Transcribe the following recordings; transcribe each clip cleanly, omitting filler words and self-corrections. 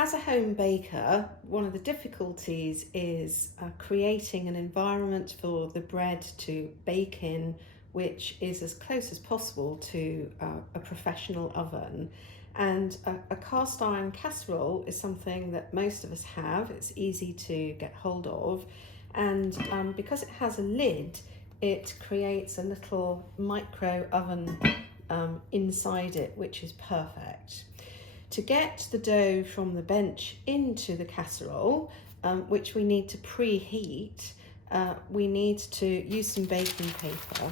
As a home baker, one of the difficulties is creating an environment for the bread to bake in which is as close as possible to a professional oven. And a cast iron casserole is something that most of us have. It's easy to get hold of, and because it has a lid, it creates a little micro oven inside it, which is perfect. To get the dough from the bench into the casserole, which we need to preheat, we need to use some baking paper.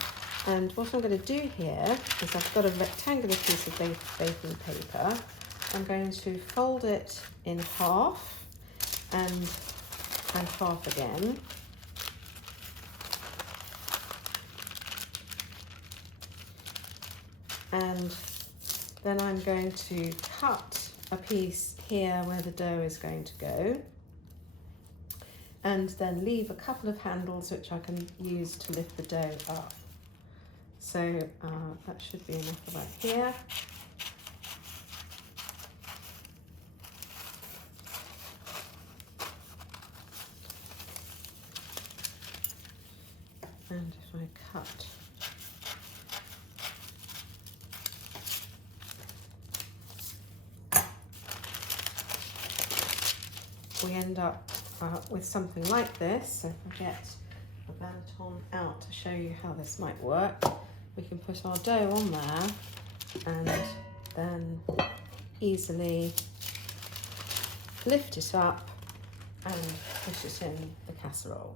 And what I'm going to do here is I've got a rectangular piece of baking paper. I'm going to fold it in half and half again. And then I'm going to cut a piece here where the dough is going to go, and then leave a couple of handles which I can use to lift the dough up. So that should be enough about here. And if I cut we end up with something like this. So if I get a baton out to show you how this might work, we can put our dough on there and then easily lift it up and put it in the casserole.